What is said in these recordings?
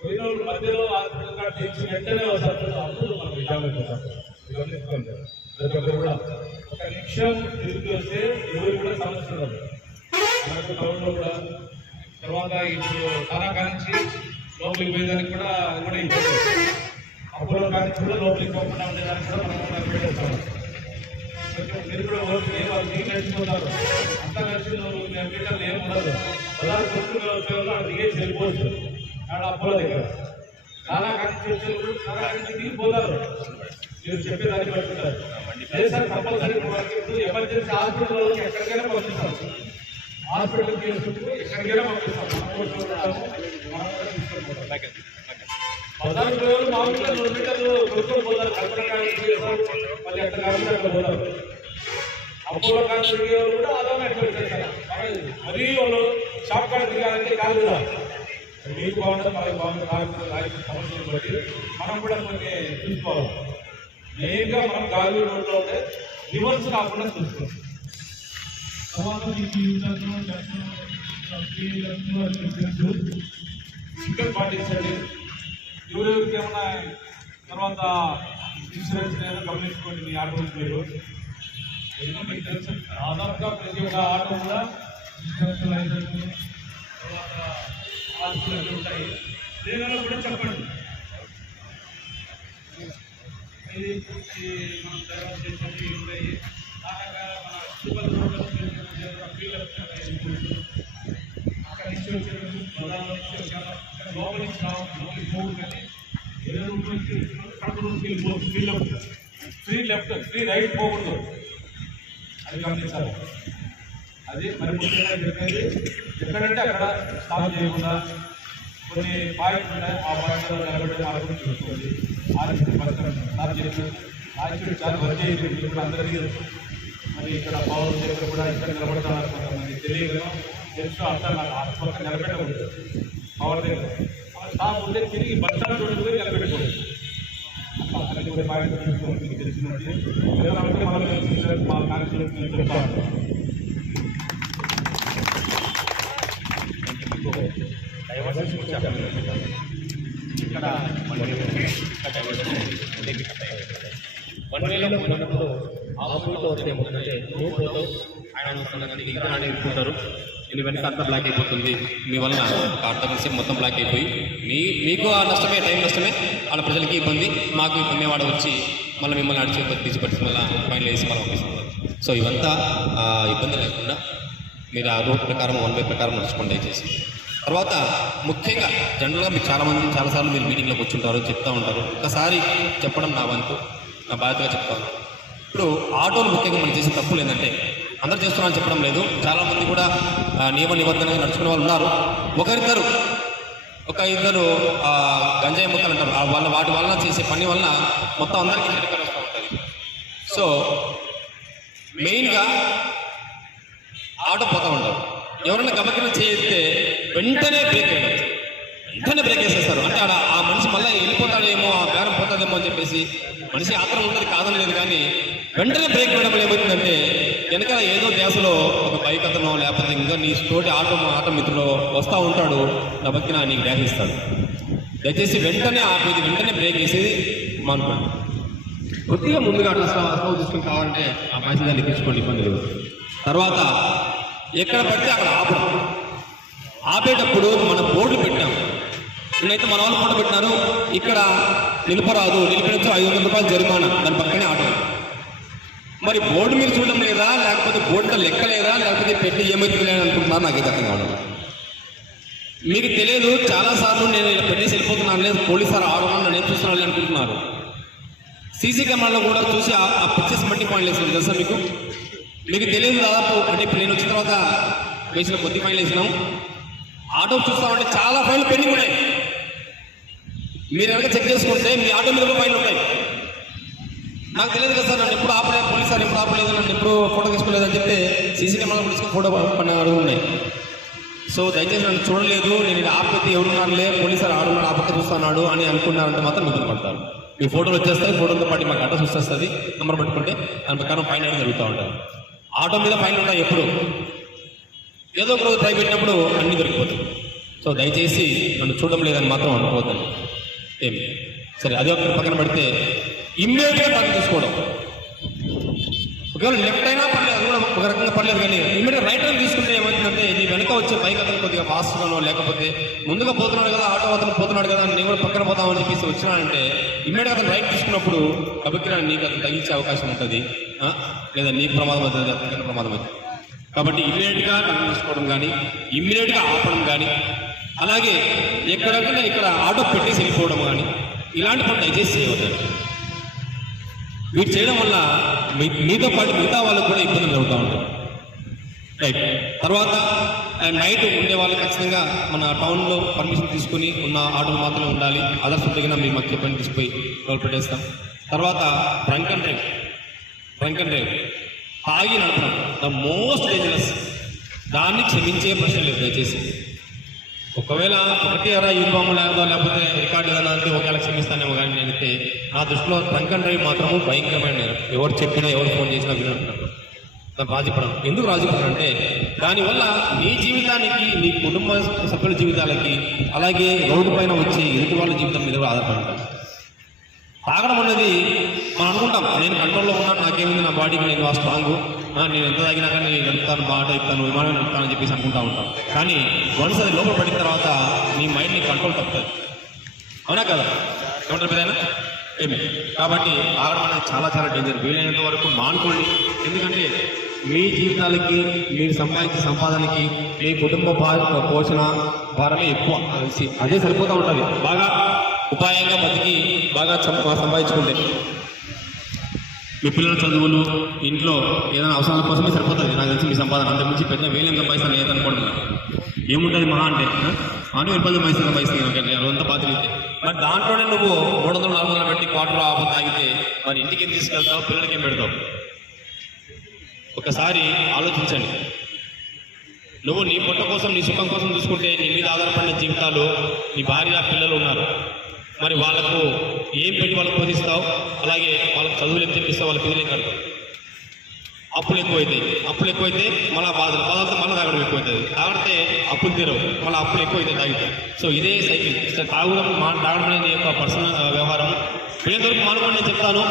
పోయిన మధ్యలో hospital card వెంటనే వస్తారు అప్పుడు మనం విజయాలు గమనించుకోండి. ప్రతి ఒక్కరు కూడా. ఒక నిమిషం తిరిగి వస్తే ఎవరు కూడా సమస్య ఉండదు. మనకు టౌన్లో కూడా తర్వాత ఇప్పుడు కళాకా నుంచి లోపలికి పోయేదానికి కూడా కూడా ఇబ్బంది. అప్పుడు కానీ కూడా లోపలికి పోకుండా ఉండేదానికి కూడా మనం పెట్టేస్తాం మీరు కూడా ఓకే వాళ్ళు అంతా కలిసి మీటర్లు ఏమి ఉండదు. పదహారు కొట్టుకుని వచ్చేవాళ్ళు అక్కడ దిగేసి వెళ్ళిపోవచ్చు చాలా అప్పుల దగ్గర. చాలా కానీ వచ్చేవాళ్ళు చాలా దిగిపోతారు మీరు చెప్పేదాన్ని పట్టుకుంటారు లేదు సార్ కంపల్సరీ ఇప్పుడు ఎమర్జెన్సీ హాస్పిటల్ ఎక్కడికైనా పంపిస్తాం. హాస్పిటల్ తీసుకుంటూ ఎక్కడికైనా పంపిస్తాం. మనం కూడా చూడటం, మనం మామూలుగా రెండు మీటర్లు కొనుక్కొని పోతారు. కల్పన మళ్ళీ ఎక్కడ కాబట్టి అక్కడ పోతారు. అప్పుడు కానీ కూడా అలానే మరీ వాళ్ళు షాప్ కాడ తిరగాలంటే కాదు కదా. మీకు బాగుంటుంది మనకి బాగుంటుంది కాదు రాజకీయ సమస్యలు బట్టి మనం కూడా కొన్ని చూసుకోవాలి. మెయిన్గా మనం గాలి రోడ్లో ఉంటే రివర్స్ కాకుండా చూసుకోవాలి. సింగిల్ పాటించండి. ఎవరెవరికి ఏమన్నా తర్వాత ఇన్సూరెన్స్ ఏమైనా గమనించుకోండి మీ ఆటో మీరు. ఏదో మీకు తెలుసు. దాదాపుగా ప్రతి ఒక్క ఆటో కూడా ఇన్సూరెన్స్ లైసెన్స్ తర్వాత ఆస్తులన్నీ ఉంటాయి. లేదని కూడా చెప్పండి. ఇది ఈ మన మన అక్కడ నుంచి వచ్చారు బజార్లో నుంచి వచ్చారు. లోపల నుంచి లోపలికి పోవు కానీ నుంచి నుంచి free left free left free right పోకూడదు. అది గమనించాలి. ముఖ్యంగా చెప్పేది ఎక్కడంటే అక్కడ స్టాప్ చేయకుండా కొన్ని పాయింట్లు ఉన్నాయి ఆ పాయింట్లో నిలబడి ఆ గురించి చూసుకోండి. ఆర్ఎస్పీ పథకం స్టాప్ చేసి ఆర్ఎస్పీ చాలా వర్క్ చేసి ఇప్పుడు అందరికీ తెలుసు మరి ఇక్కడ పవర్ దగ్గర కూడా ఇక్కడ నిలబడతారు కొంతమంది. తెలియదు. తెలుసు అంతా నాకు ఆ పక్క నిలబెట్టకూడదు. పవర్ దగ్గర. స్టాప్ ఉంటే తిరిగి బట్టాలు చూడదు నిలబెట్టకూడదు పాయింట్ తెలిసినట్టు. మనం తెలిసిన మా కార్యక్రమం చెప్తాను ఇక్కడ వన్ వేలో పోయినప్పుడు ఆపోజిట్లో వస్తే ఏమవుతుందంటే నువ్వు పోతావు ఆయన వస్తున్నా కానీ ఇంకా నేను వెనక అంతా బ్లాక్ అయిపోతుంది మీ వలన ఒక చేసి మొత్తం బ్లాక్ అయిపోయి మీ మీకు ఆ నష్టమే టైం నష్టమే వాళ్ళ ప్రజలకి ఇబ్బంది మాకు ఇబ్బంది వాడు వచ్చి మళ్ళీ మిమ్మల్ని అడిచి తీసిపెట్టి మళ్ళీ ఫైనల్ వేసి మళ్ళీ పంపిస్తున్నారు సో ఇవంతా ఇబ్బంది లేకుండా మీరు ఆ రూట్ ప్రకారం వన్ వే ప్రకారం నడుచుకోండి దయచేసి తర్వాత ముఖ్యంగా జనరల్గా మీకు చాలామంది చాలాసార్లు మీరు మీటింగ్లోకి వచ్చుంటారు చెప్తూ ఉంటారు. ఒకసారి చెప్పడం నా వంతు నా బాధ్యతగా చెప్తాను. ఇప్పుడు ఆటోలు ముఖ్యంగా మనం చేసే తప్పులు ఏంటంటే అందరు చేస్తున్నారని చెప్పడం లేదు. చాలామంది కూడా నియమ నిబంధనగా నడుచుకునే వాళ్ళు ఉన్నారు. ఒకరిద్దరు ఒక ఇద్దరు గంజాయి ముక్కలు అంటారు. వాళ్ళ వాటి వలన చేసే పని వలన మొత్తం అందరికీ చెడు వస్తూ ఉంటుంది. సో మెయిన్గా ఆటో పోతూ ఉంటారు. ఎవరైనా గబకిన చేస్తే వెంటనే బ్రేక్ వేయడం వెంటనే బ్రేక్ వేసేస్తారు అంటే ఆడ ఆ మనిషి మళ్ళీ వెళ్ళిపోతాడేమో ఆ బేరం పోతాడేమో అని చెప్పేసి మనిషి ఆత్రం ఉంటుంది కాదని లేదు కానీ వెంటనే బ్రేక్ వేయడం ఏమవుతుందంటే వెనకాల ఏదో దేశలో ఒక బైక్ అతను లేకపోతే ఇంకా నీ తోటి ఆటో ఆటో మిత్రులు వస్తూ ఉంటాడు గబకిన నీకు గ్రహిస్తాడు దయచేసి వెంటనే ఆపేది వెంటనే బ్రేక్ వేసేది మానుకోండి కొద్దిగా ముందుగా అట్లా స్లో తీసుకుని కావాలంటే ఆ ప్యాసింజర్ని ఎక్కించుకోండి ఇబ్బంది లేదు తర్వాత ఎక్కడ పడితే అక్కడ ఆపడం. ఆపేటప్పుడు మన బోర్డులు పెట్టాం. నిన్నైతే మన వాళ్ళు బోర్డు పెట్టినారు ఇక్కడ నిలపరాదు నిలిపినచ్చు ఐదు వందల రూపాయలు జరిమానా దాని పక్కనే ఆటో. మరి బోర్డు మీరు చూడడం లేదా లేకపోతే బోర్డులో లెక్క లేదా లేకపోతే పెట్టి ఏమైతుంది అనుకుంటున్నారు? నాకు ఇది అర్థం కావడం మీకు తెలియదు చాలాసార్లు నేను ఇలా పెట్టేసి వెళ్ళిపోతున్నాను లేదు పోలీసు సార్ ఆడున్నాను నేను చూస్తున్నాను అనుకుంటున్నారు. సీసీ కెమెరాలో కూడా చూసి ఆ- పిక్చర్స్ మట్టి పాయింట్ వేస్తున్నాను తెలుసా మీకు? మీకు తెలియదు దాదాపు అంటే ఇప్పుడు నేను వచ్చిన తర్వాత వేసిన కొద్ది ఫైన్లు వేసినాం. ఆటో చూస్తామంటే చాలా ఫైన్లు పెండింగ్ ఉన్నాయి. మీరు ఎవరికి చెక్ చేసుకుంటే మీ ఆటో మీద ఫైల్ ఫైన్లు ఉంటాయి. నాకు తెలియదు కదా సార్ నన్ను ఎప్పుడు ఆపలేదు పోలీస్ సార్ ఎప్పుడు ఆపలేదు నన్ను ఎప్పుడు ఫోటో తీసుకోలేదు అని చెప్తే సీసీ కెమెరా తీసుకుని ఫోటో పడిన అడుగు ఉన్నాయి. సో దయచేసి నన్ను చూడలేదు నేను ఆపత్తి ఆపేది ఎవరున్నారులే పోలీసు సార్ ఆడున్నాడు ఆపక చూస్తున్నాడు అని అనుకున్నారంటే మాత్రం ఇబ్బంది పడతారు మీ ఫోటోలు వచ్చేస్తాయి ఫోటోతో పాటు మాకు అడ్రస్ వచ్చేస్తుంది నెంబర్ పెట్టుకుంటే దాని ప్రకారం ఫైన్ అనేది జరుగుతూ ఉంటారు ఆటో మీద పైన ఉంటాయి ఎప్పుడు. ఏదో ఒక రోజు ట్రై పెట్టినప్పుడు అన్ని దొరికిపోతాయి. సో దయచేసి నన్ను చూడడం లేదని మాత్రం అనుకోవద్దండి. ఏమి? సరే అది ఒక పక్కన పెడితే ఇమ్మీడియట్గా టర్న్ తీసుకోవడం ఒకవేళ లెఫ్ట్ అయినా పర్లేదు. ఒక రకంగా పర్లేదు కానీ ఇమీడియట్ రైట్ టర్న్ తీసుకుంటే ఏమవుతుందంటే నీ వెనక వచ్చే బైక్ అతను కొద్దిగా ఫాస్ట్గానో లేకపోతే ముందుగా పోతున్నాడు కదా ఆటో అతను పోతున్నాడు కదా నేను కూడా పక్కన పోతామని చెప్పేసి వచ్చినానంటే ఇమ్మీడియట్ అతను రైట్ తీసుకున్నప్పుడు కబక్కిన నీకు అతను తగ్గించే అవకాశం ఉంటుంది. లేదా నీకు ప్రమాదం అవుతుంది అతనికి ప్రమాదం అవుతుంది. కాబట్టి ఇమ్మీడియట్గా టర్న్ తీసుకోవడం కానీ ఇమ్మీడియట్గా ఆపడం కానీ అలాగే ఎక్కడైనా ఇక్కడ ఆటో పెట్టేసి వెళ్ళిపోవడం కానీ ఇలాంటి పనులు దయచేసి చేయవద్దండి. వీటి చేయడం వల్ల మీ- మీతో పాటు మిగతా వాళ్ళకు కూడా ఇబ్బందులు జరుగుతూ ఉంటాయి రైట్ తర్వాత నైట్ ఉండే వాళ్ళు ఖచ్చితంగా మన టౌన్లో పర్మిషన్ తీసుకుని ఉన్న ఆటోలు మాత్రమే ఉండాలి. అదర్స్ తగిన మీరు మాకు చెప్పండి తీసుకుపోయి లోపల పెట్టేస్తాం. తర్వాత drunk and drive drunk and drive తాగి నడపడం. ద మోస్ట్ డేంజరస్ దాన్ని క్షమించే ప్రశ్న లేదు దయచేసి. ఒకవేళ ఒకటి అరా యూనిఫామ్ లేదో లేకపోతే రికార్డు కదా అంటే ఒకవేళ క్షమిస్తానేమో కానీ నేనైతే నా దృష్టిలో డ్రంక్ డ్రైవ్ మాత్రము భయంకరమైన ఎవరు చెప్పినా ఎవరు ఫోన్ చేసినా వినంటున్నారు దాన్ని రాజీపడం ఎందుకు రాజీపడం అంటే దానివల్ల నీ జీవితానికి నీ కుటుంబ సభ్యుల జీవితాలకి అలాగే రోడ్డు పైన వచ్చే ఎదుటి వాళ్ళ జీవితం మీద కూడా ఆధారపడతాం తాగడం అనేది మనం అనుకుంటాం. నేను కంట్రోల్లో ఉన్నాను నాకేమైంది నా బాడీకి నేను స్ట్రాంగ్. నేను ఎంత తగినా కానీ నేను నడుపుతాను బాగా ఇస్తాను విమానం నడుపుతానని చెప్పేసి అనుకుంటా ఉంటాను కానీ వన్స్ అది లోపల పడిన తర్వాత నీ మైండ్ని కంట్రోల్ తప్పుతుంది. అవునా కదా? ఏమంటారు మీరైనా ఏమి. కాబట్టి ఆడడం అనేది చాలా చాలా డేంజర్ వీలైనంత వరకు మానుకోండి. ఎందుకంటే మీ జీవితాలకి మీరు సంపాదించే సంపాదనకి మీ కుటుంబ భా- పోషణ భారమే ఎక్కువ. అదే సరిపోతూ ఉంటుంది. బాగా ఉపాయంగా బతికి బాగా సంపాదించుకుంటే. మీ పిల్లల చదువులు ఇంట్లో ఏదైనా అవసరాల కోసమే సరిపోతుంది నాకు తెలిసి మీ సంపాదన. అంత మించి పెద్ద వేలేం సంపాదిస్తాను ఏదని అనుకుంటున్నాను ఏముంటుంది మహా అంటే? అంటే ఇబ్బంది పైసలు సంపాదిస్తాను అంత బాధ్యత మరి దాంట్లోనే నువ్వు మూడు వందలు నాలుగు వందలు పెట్టి క్వార్టర్ ఆపు తాగితే మరి ఇంటికి ఏం తీసుకెళ్తావు? పిల్లలకి ఏం పెడతావు? ఒకసారి ఆలోచించండి. నువ్వు నీ పొట్ట కోసం నీ సుఖం కోసం చూసుకుంటే నీ మీద ఆధారపడిన జీవితాలు నీ భార్య పిల్లలు ఉన్నారు. మరి వాళ్ళకు ఏం పెట్టి వాళ్ళకు బోధిస్తావు? అలాగే వాళ్ళకు చదువులు ఏం తెప్పిస్తావు వాళ్ళ పిల్లలు ఏం కడతావు? అప్పులు ఎక్కువైతాయి. అప్పులు ఎక్కువైతే మళ్ళీ బాధలు బాధలతో మళ్ళీ తాగడం ఎక్కువైతుంది. తాగితే అప్పులు తీరవు. మళ్ళీ అప్పులు ఎక్కువైతాయి తాగితే. సో ఇదే సైకిల్. సో తాగడం మా తాగడం అనేది యొక్క పర్సనల్ వ్యవహారం. వీళ్ళంతవరకు మానుకోండి నేను చెప్తాను.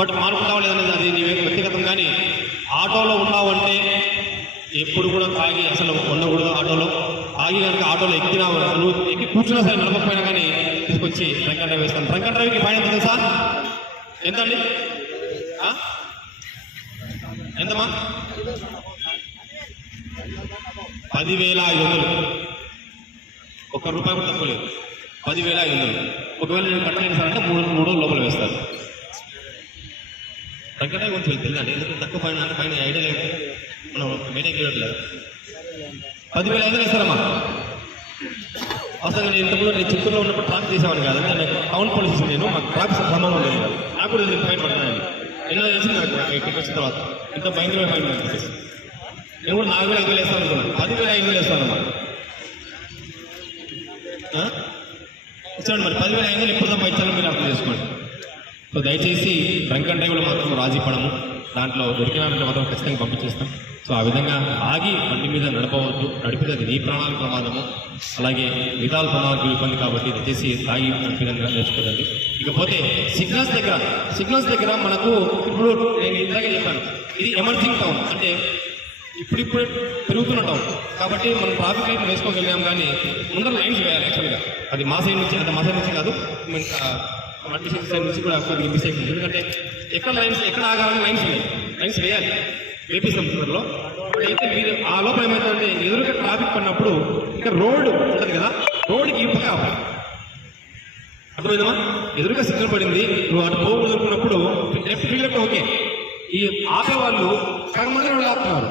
బట్ మానుకుంటావు లేదనేది అది నీ వ్యక్తిగతం. కానీ ఆటోలో ఉన్నావంటే ఎప్పుడు కూడా తాగి అసలు ఉండకూడదు ఆటోలో. ఆగి కనుక ఆటోలో ఎక్కినా నువ్వు ఎక్కి కూర్చున్నా సరే నడపకపోయినా కానీ తీసుకొచ్చి రంగన్ అండ్ డ్రైవ్ వేస్తాను రంగన్ అండ్ డ్రైవ్కి ఫైన్ ఎంత తెలుసా? ఎంత అండి ఆ? ఎంతమా పదివేల ఐదు వందలు ఒక్క రూపాయి కూడా తక్కువ లేదు. పదివేల ఐదు వందలు ఒకవేళ నేను కట్టలేను సార్ అంటే మూడు మూడు లోపల వేస్తారు తగ్గడే కొంచెం తెలియదండి ఎందుకంటే తక్కువ పైన అంటే పైన ఐడియా లేదు మనం మీడియా చేయట్లేదు. పదివేల ఐదు వేస్తారమ్మా. అసలు నేను ఇంతకుముందు నేను చిత్తూరులో ఉన్నప్పుడు ట్రాఫిక్ చేసేవాడిని కాదు. నేను టౌన్ పోలీస్ నేను మాకు ట్రాఫిక్ సంబంధం ఉండేది కాదు. నాకు కూడా ఇది ఫైన్ పడుతున్నాను ఎన్నో తెలిసింది నాకు ఇక్కడికి వచ్చిన తర్వాత. ఇంత భయంకరమైన ఫైన్ పడుతుంది నేను కూడా నాలుగు వేల ఐదు వేలు వేస్తాను అనుకున్నాను. పదివేల ఐదు వేలు వేస్తాను అన్నమాట. ఇచ్చాను మరి. పదివేల ఐదు వేలు ఎప్పుడు సంపాదించాలో మీరు అర్థం చేసుకోండి. సో దయచేసి డ్రంక్ అండ్ డ్రైవ్లో మాత్రం రాజీ పడము. దాంట్లో దొరికినారంటే మాత్రం ఖచ్చితంగా పంపించేస్తాం. సో ఆ విధంగా ఆగి బండి మీద నడపవద్దు. నడిపితే అది నీ ప్రాణాలకు ప్రమాదము. అలాగే మిగతా ప్రాణాలకు ఇబ్బంది కాబట్టి దయచేసి తాగి నడిపిదంగా నేర్చుకోదండి. ఇకపోతే సిగ్నల్స్ దగ్గర సిగ్నల్స్ దగ్గర మనకు ఇప్పుడు నేను ఇందాక చెప్పాను ఇది ఎమర్జింగ్ టౌన్. అంటే ఇప్పుడిప్పుడు పెరుగుతున్న టౌన్. కాబట్టి మనం ట్రాఫిక్ లైట్ వేసుకోగలిగాం కానీ ముందర లైన్స్ వేయాలి యాక్చువల్గా. అది మా సైడ్ నుంచి అంటే మా సైడ్ నుంచి కాదు అడ్మిషన్ సైడ్ నుంచి కూడా కొద్దిగా మిస్టేక్ ఎందుకంటే ఎక్కడ లైన్స్ ఎక్కడ ఆగాలని లైన్స్ ఉన్నాయి లైన్స్ వేయాలి. ఏపీ సంస్థలో అయితే మీరు ఆ లోపల ఏమవుతుందంటే ఎదురుగా ట్రాఫిక్ పడినప్పుడు ఇంకా రోడ్డు ఉంటుంది కదా రోడ్డుకి ఇరుపక్క ఆపాలి. అర్థమైందమ్మా? ఎదురుగా సిగ్నల్ పడింది నువ్వు అటు పోకూడదుకున్నప్పుడు లెఫ్ట్ ఫీల్డ్ ఓకే ఈ ఆపేవాళ్ళు సగం మంది వాళ్ళు ఆపుతున్నారు.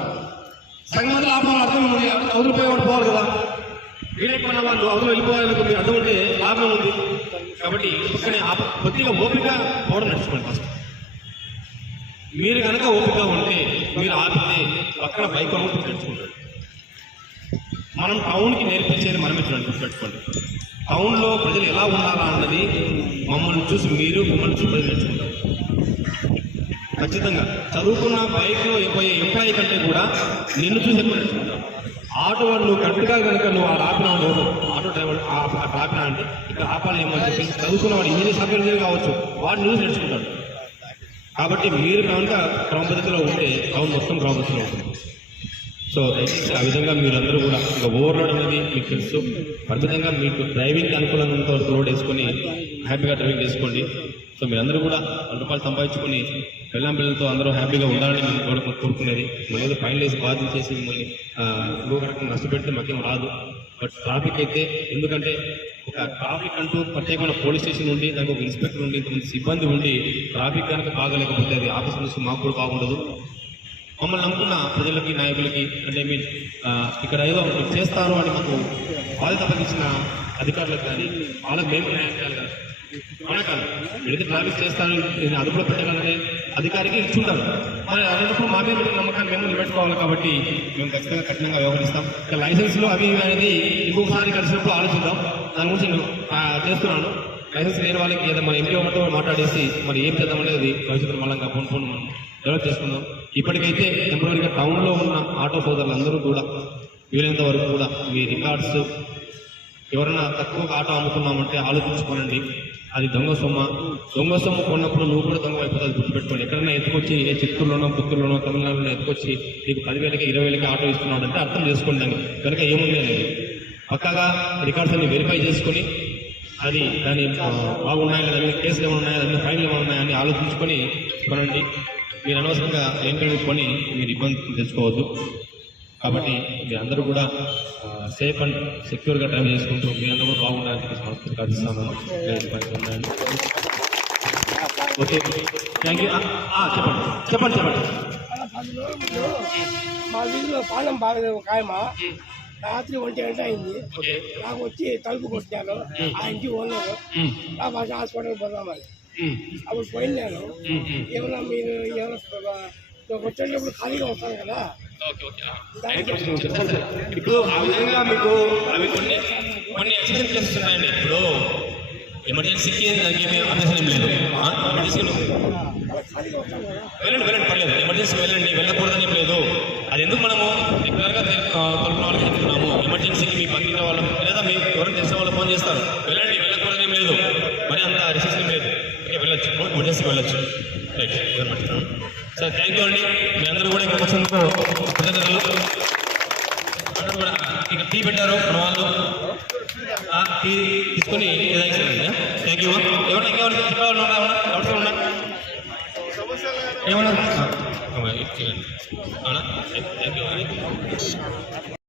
సగం మంది ఆపడం అర్థం ఉంది వదిలిపోయేవాడు పోవాలి కదా. వీడెక్కున్న వాళ్ళు అవతల వెళ్ళిపోవాలని మీరు అర్థం ఉంటే లాభం ఉంది. కాబట్టి పక్కనే ఆప కొద్దిగా ఓపిక పోవడం నడుచుకోండి ఫస్ట్ మీరు కనుక ఓపిక ఉంటే మీరు ఆపితే పక్కన బైక్ వాళ్ళు నడుచుకుంటారు మనం టౌన్కి నేర్పించేది మనమే చూడండి పెట్టుకోండి టౌన్లో ప్రజలు ఎలా ఉండాలా అన్నది మమ్మల్ని చూసి మీరు మమ్మల్ని చూసి ప్రజలు నేర్చుకుంటారు ఖచ్చితంగా. చదువుకున్న బైక్లో పోయే ఎంప్లాయీ కంటే కూడా నిన్ను చూసి ఎక్కువ నేర్చుకుంటారు ఆటో వాళ్ళు కరెక్ట్గా కనుక నువ్వు ఆ ఆపినా నువ్వు ఆటో డ్రైవర్ ఆ- అక్కడ ఆపినా అంటే ఇక్కడ ఆపాలేమో అని చెప్పి చదువుకున్న వాడు ఇంజనీర్ సబ్జెక్ట్ కావచ్చు వాడు న్యూస్ నేర్చుకుంటాడు కాబట్టి మీరు కనుక ప్రాముఖ్యతలో ఉంటే అవును మొత్తం క్రమ ఉంటుంది. సో దయచేసి ఆ విధంగా మీరందరూ కూడా ఇంకా ఓవర్లోడ్ అనేది మీకు తెలుసు. పరిమితంగా మీకు డ్రైవింగ్ అనుకూలంగా వరకు రోడ్ వేసుకొని హ్యాపీగా డ్రైవింగ్ చేసుకోండి. సో మీరందరూ కూడా వంద రూపాయలు సంపాదించుకొని పిల్లం పిల్లలతో అందరూ హ్యాపీగా ఉండాలని మేము కోరుకునేది. మళ్ళీ ఏదో వేసి బాధ్యత చేసి మిమ్మల్ని ఆ, ఇంకొక రకంగా నష్టపెడితే మాకేం రాదు. బట్ ట్రాఫిక్ అయితే ఎందుకంటే ఒక ట్రాఫిక్ అంటూ ప్రత్యేకమైన పోలీస్ స్టేషన్ ఉండి దానికి ఒక ఇన్స్పెక్టర్ ఉండి ఇంతమంది సిబ్బంది ఉండి ట్రాఫిక్ కనుక బాగలేకపోతే అది ఆఫీస్ నుంచి మాకు కూడా బాగుండదు. మమ్మల్ని నమ్ముకున్న ప్రజలకి నాయకులకి అంటే మీన్ ఇక్కడ ఏదో ఒకటి చేస్తారు అని మాకు బాధ్యత అప్పగించిన అధికారులకు కానీ వాళ్ళకి మేము న్యాయం చేయాలి కదా. అవునా కాదు? ట్రాఫిక్ చేస్తారు? అదుపులో పెట్టగలనే అధికారికి ఇచ్చుంటారు మరి అలాంటప్పుడు మా మీద నమ్మకాన్ని మేము నిలబెట్టుకోవాలి కాబట్టి మేము ఖచ్చితంగా కఠినంగా వ్యవహరిస్తాం. ఇక లైసెన్స్లు అవి ఇవి అనేది ఇంకొకసారి కలిసినప్పుడు ఆలోచిద్దాం. దాని గురించి నేను చేస్తున్నాను. లైసెన్స్ లేని వాళ్ళకి ఏదో మన ఎంపీ ఒకటితో మాట్లాడేసి మరి ఏం చేద్దాం అనేది భవిష్యత్తులో మళ్ళీ ఫోన్ ఫోన్ మనం డెవలప్ చేసుకుందాం. ఇప్పటికైతే టెంపరీగా టౌన్లో ఉన్న ఆటో సోదరులందరూ కూడా వీలైనంత వరకు కూడా మీ రికార్డ్స్ ఎవరైనా తక్కువ ఆటో అమ్ముతున్నామంటే ఆలోచించుకోనండి. అది దొంగ సొమ్మ. దొంగ సొమ్ము కొన్నప్పుడు నువ్వు కూడా దొంగ ఎక్కడైనా ఎత్తుకొచ్చి ఏ చిత్తూరులోనో పుత్తూరులోనో తమిళనాడులో ఎత్తుకొచ్చి నీకు పదివేలకి ఇరవై వేలకి ఆటో ఇస్తున్నాడు అంటే అర్థం చేసుకోండి దాన్ని కనుక ఏముంది అనేది? పక్కాగా రికార్డ్స్ అన్ని వెరిఫై చేసుకొని అది దాని బాగున్నాయా లేదా దాని కేసులు ఏమైనా ఉన్నాయా దాని ఫైన్లు ఏమైనా ఉన్నాయా అని ఆలోచించుకొని కొనండి మీరు అనవసరంగా ఏంటనే కొని మీరు ఇబ్బంది తెచ్చుకోవద్దు. కాబట్టి మీరందరూ కూడా సేఫ్ అండ్ సెక్యూర్గా డ్రైవ్ చేసుకుంటూ మీరందరూ కూడా బాగుండాలని చెప్పేసి మనస్ఫూర్తిగా ఓకే. థ్యాంక్ యూ చెప్పండి. చెప్పండి చెప్పండి. మా వీధిలో పాలెం బాగలేదు ఒక ఆయమ రాత్రి ఒంటి గంట అయింది. నాకు వచ్చి తలుపు కొట్టాను. ఆ ఇంటి ఓనర్ ఆ భాష హాస్పిటల్ పోదామని అప్పుడు పోయినాను ఏమన్నా మీరు ఏమన్నా వచ్చేటప్పుడు ఖాళీగా వస్తాను కదా. ఇప్పుడు ఆ విధంగా మీకు అవి కొన్ని కొన్ని ఉన్నాయండి. ఇప్పుడు ఎమర్జెన్సీకి ఏమి ఏమీ లేదు. ఎమర్జెన్సీ వెళ్ళండి వెళ్ళండి పర్లేదు. ఎమర్జెన్సీ వెళ్ళండి వెళ్ళకూడదని ఏం లేదు. అది ఎందుకు మనము రెగ్యులర్గా తలుపున వాళ్ళకి చెప్తున్నాము ఎమర్జెన్సీకి మీ పక్కింటి వాళ్ళు లేదా మీ ఎవరైనా తెలిసిన వాళ్ళు ఫోన్ చేస్తారు. వెళ్ళండి వెళ్ళకూడదని ఏం లేదు. మరి అంత రిసెప్షన్ లేదు. ఓకే వెళ్ళొచ్చు. ఎమర్జెన్సీకి వెళ్ళొచ్చు. రైట్ సార్ థ్యాంక్ యూ అండి. మీ అందరూ కూడా ఇక్కడ వచ్చినందుకు కృతజ్ఞతలు. అందరూ కూడా ఇక టీ పెట్టారు మన వాళ్ళు ఆ, టీ తీసుకొని థ్యాంక్ యూ ఎవరు ఇంకెవరు చెప్పేవాళ్ళు ఉన్నారా ఏమన్నా డౌట్స్ ఉన్నా ఏమన్నా అవునా థ్యాంక్ యూ